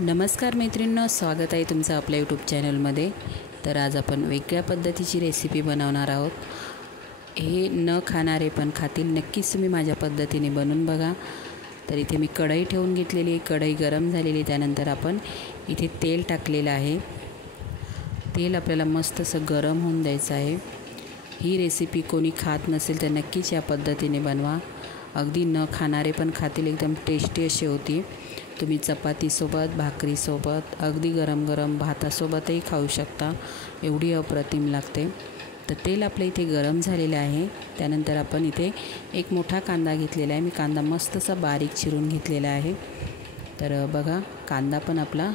नमस्कार मैत्रिणींनो, स्वागत आहे तुमचं आपल्या यूट्यूब चॅनलमध्ये। तर आज आपण वेगळ्या पद्धतीची रेसिपी बनवणार आहोत। हे न खाणारे पण खातील, नक्कीच तुम्ही माझ्या पद्धतीने बनवून बघा। तर इथे मी कढई ठेवून घेतलेली आहे, कढई गरम झालेली, त्यानंतर आपण इथे तेल टाकलेलं आहे। तेल आपल्याला मस्त असं गरम होऊन द्यायचं आहे। ही रेसिपी कोणी खात नसेल तर नक्कीच या पद्धतीने बनवा, अगदी न खाणारे पण खातील, एकदम टेस्टी अशी होती। तुम्ही चपातीसोबत, भाकरीसोबत, अगदी गरम गरम भातासोबतही खाऊ शकता, एवढी अप्रतिम लागते। तर तेल आपलं इथे गरम झालेलं आहे। त्यानंतर आपण इथे एक मोठा कांदा घेतलेला आहे, मी कांदा मस्त असा बारीक चिरून घेतलेला आहे। तर बघा, कांदा पण आपला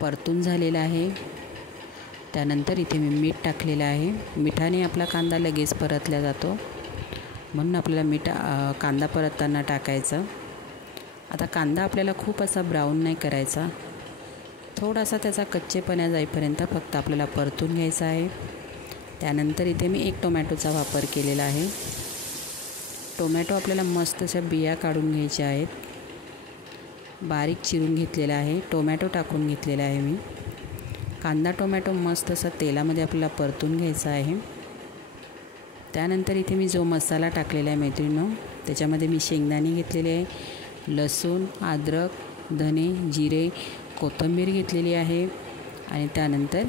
परतून झालेला आहे। त्यानंतर इथे मी मीठ टाकलेलं आहे। मिठाने आपला कांदा लगेच परतला जातो, म्हणून आपल्याला कांदा परतताना टाकायचं। आता कांदा आपल्याला खूप असा ब्राऊन नाही करायचा, थोडासा त्याचा कच्चेपणा जाईपर्यंत फक्त आपल्याला परतून घ्यायचा आहे। त्यानंतर इथे मी एक टोमॅटोचा वापर केलेला आहे। टोमॅटो आपल्याला मस्त अशा बिया काढून घ्यायच्या आहेत, बारीक चिरून घेतलेला आहे। टोमॅटो टाकून घेतलेला आहे मी। कांदा टोमॅटो मस्त असा तेलामध्ये आपल्याला परतून घ्यायचा आहे। त्यानंतर इथे मी जो मसाला टाकलेला आहे मैत्रिणींनो, त्याच्यामध्ये मी शेंगदाणे घेतलेले आहे, लसूण, अद्रक, धने, जिरे, कोथिंबीर घेतलेली आहे आणि त्यानंतर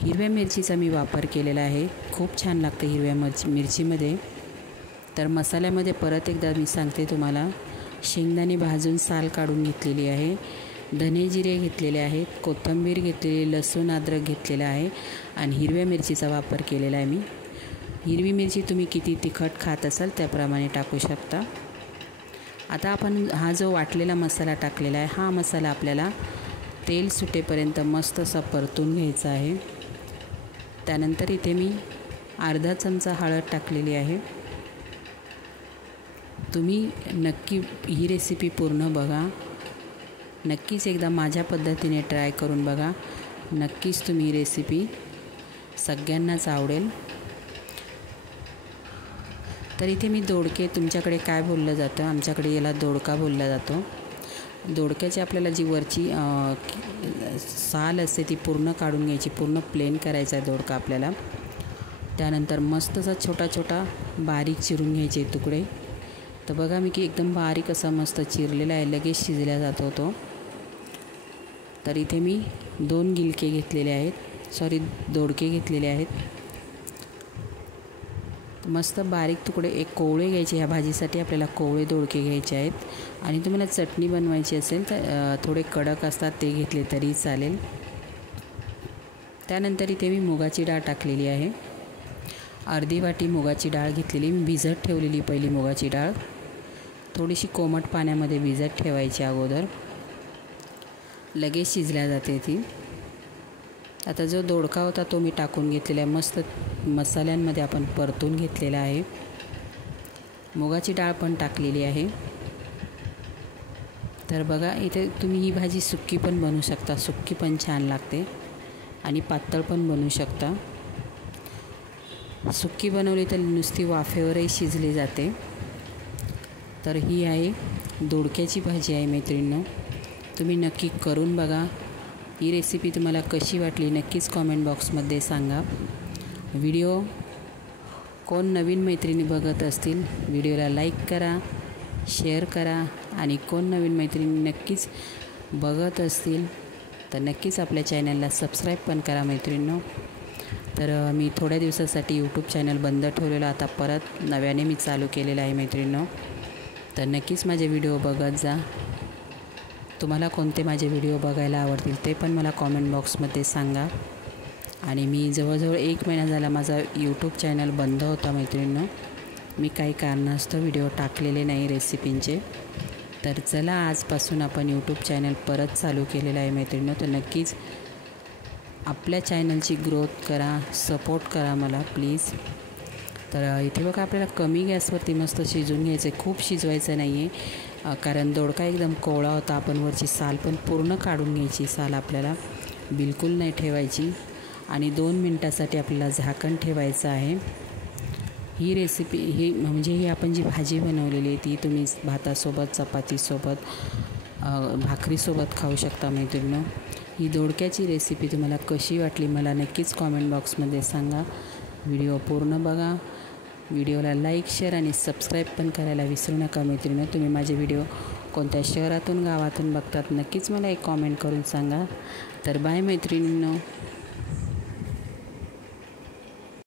हिरव्या मिरचीचा मी वापर केलेला आहे। खूप छान लागते हिरव्या मिरचीमध्ये। तर मसाल्यामध्ये परत एकदा मी सांगते तुम्हाला, शेंगदाणे भाजून साल काढून घेतलेली आहे, धने जिरे घेतलेले आहेत, कोथिंबीर घेतलेली, लसूण अद्रक घेतलेला आहे आणि हिरव्या मिरचीचा वापर केलेला आहे मी। हिरवी मिरची तुम्ही किती तिखट खात असाल त्याप्रमाणे टाकू शकता। आता आपण हा जो वाटलेला मसाला टाकलेला आहे, हा मसाला आपल्याला तेल सुटेपर्यंत मस्त असा परतून घ्यायचा आहे। त्यानंतर इथे मी अर्धा चमचा हळद टाकलेली आहे। तुम्ही नक्की ही रेसिपी पूर्ण बघा, नक्कीच एकदा माझ्या पद्धतीने ट्राय करून बघा, नक्कीच तुम्ही ही रेसिपी सगळ्यांनाच आवडेल। तर इथे मी दोडके, तुमच्याकडे काय बोललं जातं, आमच्याकडे याला दोडका बोलला जातो। दोडक्याची आपल्याला जी वरची साल असते ती पूर्ण काढून घ्यायची, पूर्ण प्लेन करायचा आहे दोडका आपल्याला। त्यानंतर मस्त असा छोटा छोटा बारीक चिरून घ्यायचे तुकडे। तर बघा मी की एकदम बारीक असा मस्त चिरलेला आहे, लगेच शिजला जातो तो। तर इथे मी 2 गिलके घेतलेले आहेत, दोडके घेतलेले आहेत। मस्त बारीक तुकडे, एक कोवळे घ्यायचे, ह्या भाजीसाठी आपल्याला कोवळे दोडके घ्यायचे आहेत। आणि तुम्हाला चटणी बनवायची असेल तर थोडे कडक असतात ते घेतले तरी चालेल। त्यानंतर इथे मी मुगाची डाळ टाकलेली आहे, अर्धी वाटी मुगाची डाळ घेतलेली, मी भिजत ठेवलेली पहिली मुगाची डाळ, थोडीशी कोमट पाण्यामध्ये भिजत ठेवायची अगोदर, लगेच शिजल्या जाते ती। आता जो दोडका होता तो मी टाकून घेतलेला आहे, मस्त मसाल्यांमध्ये आपण परतून घेतलेला आहे। मुगाची डाळ पण टाकलेली आहे। तर बघा, इथे तुम्ही ही भाजी सुक्की पण बनवू शकता, सुक्की पण छान लागते आणि पातळ पण बनवू शकता। सुक्की बनवली तर नुसती वाफेवरही शिजली जाते। तर ही आहे दोडक्याची भाजी आहे मैत्रिणींनो, तुम्ही नक्की करून बघा। ही रेसिपी तुम्हाला कशी वाटली नक्कीच कॉमेंट बॉक्समध्ये सांगा। व्हिडिओ कोण नवीन मैत्रिणी बघत असतील, व्हिडिओला लाईक करा, शेअर करा आणि कोण नवीन मैत्रिणी नक्कीच बघत असतील तर नक्कीच आपल्या चॅनलला सबस्क्राईब पण करा मैत्रिणींनो। तर मी थोड्या दिवसासाठी यूट्यूब चॅनल बंद ठेवलेला, आता परत नव्याने मी चालू केलेलं आहे मैत्रिणींनो। तर नक्कीच माझे व्हिडिओ बघत जा। तुम्हाला कोणते माझे व्हिडिओ बघायला आवडतील ते पण मला कॉमेंट बॉक्समध्ये सांगा। आणि मी जवळजवळ 1 महिना झाला माझा यूट्यूब चॅनल बंद होता मैत्रिणींनो, मी काही कारणास्तव व्हिडिओ टाकलेले नाही रेसिपींचे। तर चला, आजपासून आपण यूट्यूब चॅनल परत चालू केलेलं आहे मैत्रिणींनो। तर नक्कीच आपल्या चॅनलची ग्रोथ करा, सपोर्ट करा मला प्लीज। तर इथे बघा, आपल्याला कमी गॅसवरती मस्त शिजवून घ्यायचं आहे, खूप शिजवायचं नाही आहे, कारण दोडका एकदम कोवळा होता। आपण वरची साल पण पूर्ण काढून घ्यायची, साल आपल्याला बिलकुल नाही ठेवायची आणि 2 मिनटासाठी आपल्याला झाकण ठेवायचं आहे। ही रेसिपी ही आपण जी भाजी बनवलेली ती तुम्ही भातासोबत, चपातीसोबत, भाकरीसोबत खाऊ शकता मैत्रिणींनो. ही दोडक्याची रेसिपी तुम्हाला कशी वाटली मला नक्कीच कॉमेंट बॉक्समध्ये सांगा. व्हिडिओ पूर्ण बघा. व्हिडिओला लाईक, शेअर आणि सबस्क्राईब पण करायला विसरू नका मैत्रिणींनो. तुम्ही माझे व्हिडिओ कोणत्या शहरातून गावातून बघतात नक्कीच मला एक कॉमेंट करून सांगा. तर बाय मैत्रिणींनो.